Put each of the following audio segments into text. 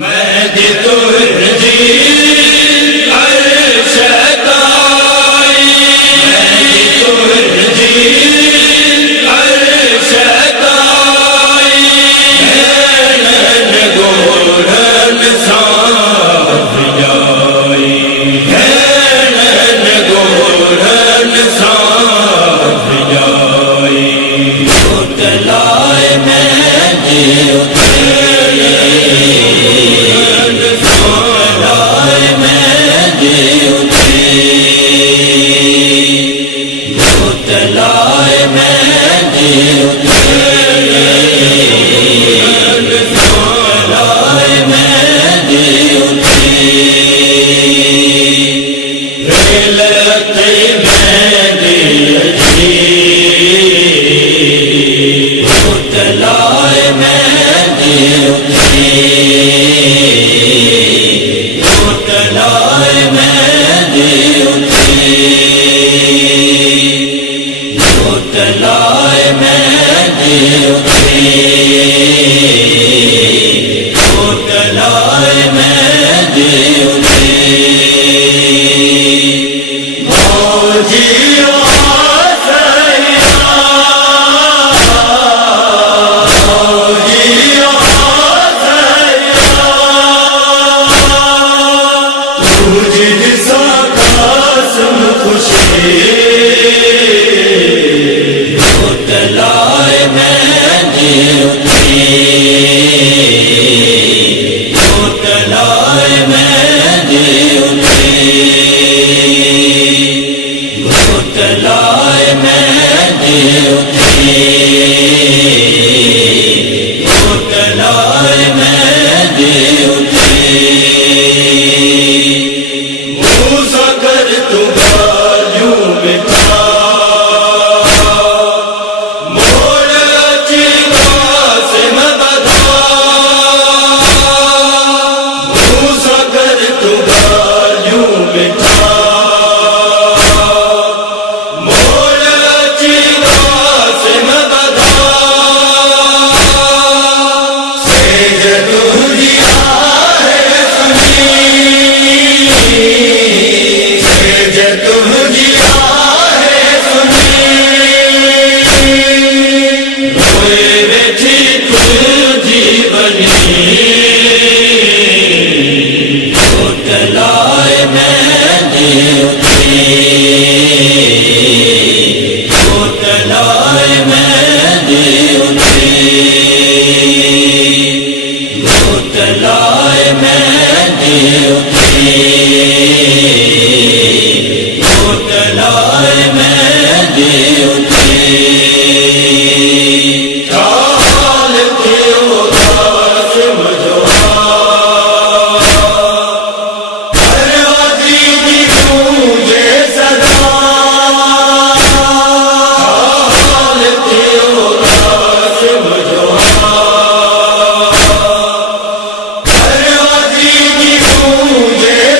मैं तुझी अर्शताई, मैं तुझी अर्शताई, नैन गोरन साथ जाई, नैन गोरन साथ जाई। उतलाए मैं जियो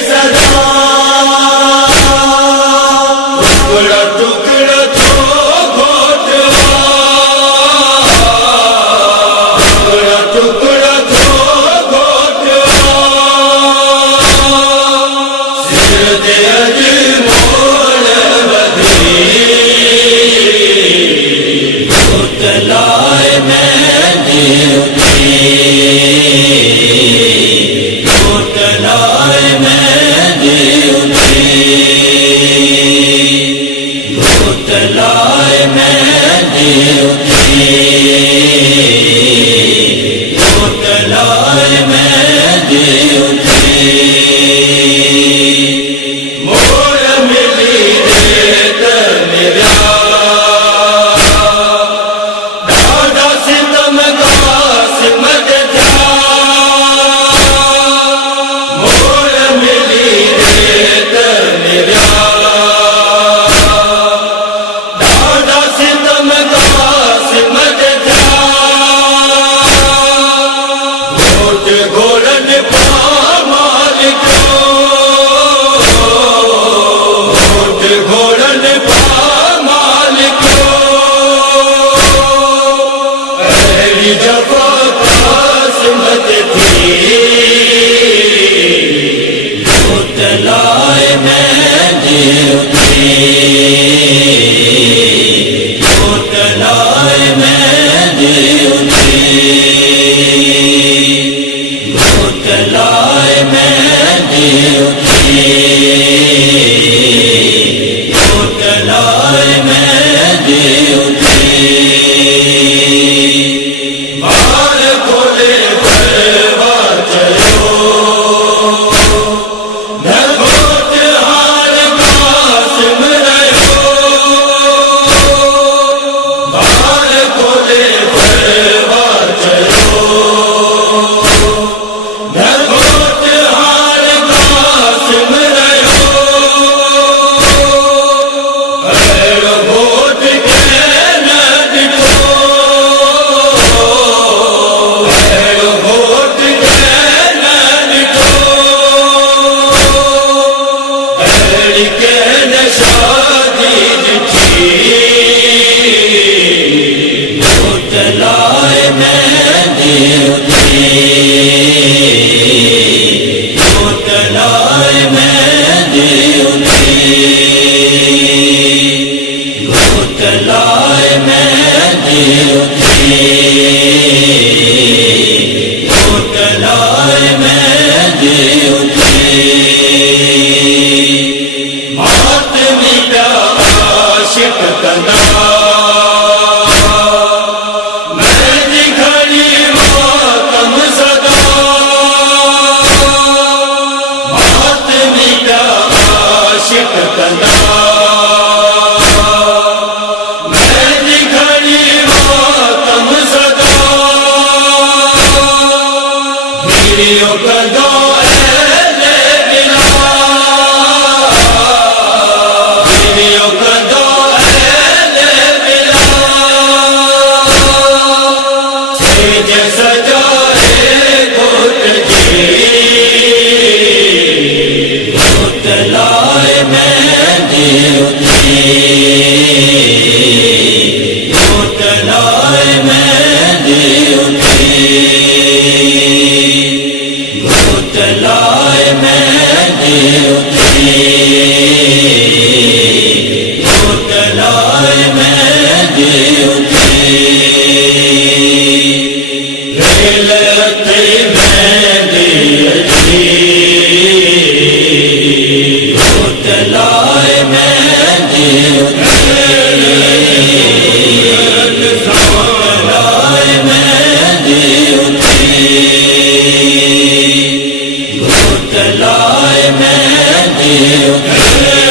सदा खोले परवार चलो नगोट हार कासिम रहो बार खोले परवार चलो नगोट हार कासिम रहो अड़ घोट के न दिखो अड़ घोट के न दिखो अड़ के न शादी दिखी उतलाए मैं देवती उतलाए मैं देवती उतलाए मैं देवती उतलाए मैं देवती मातमी का आशिक कना मैं दिखड़ी मातम सदा मातमी का आशिक कना मैं दिखड़ी मातम सदा वीडियो कदो ऐले बिला वीडियो कदो ऐले बिला सेज सजाए घोट जी उतलाए मैं देवती उतलाए मैं देवती उतलाए मैं देवती उतलाए मैं देवती रेलते मैं देवती उतलाए मैं देवती उतलाए मैं देवती उतलाए मैं देवती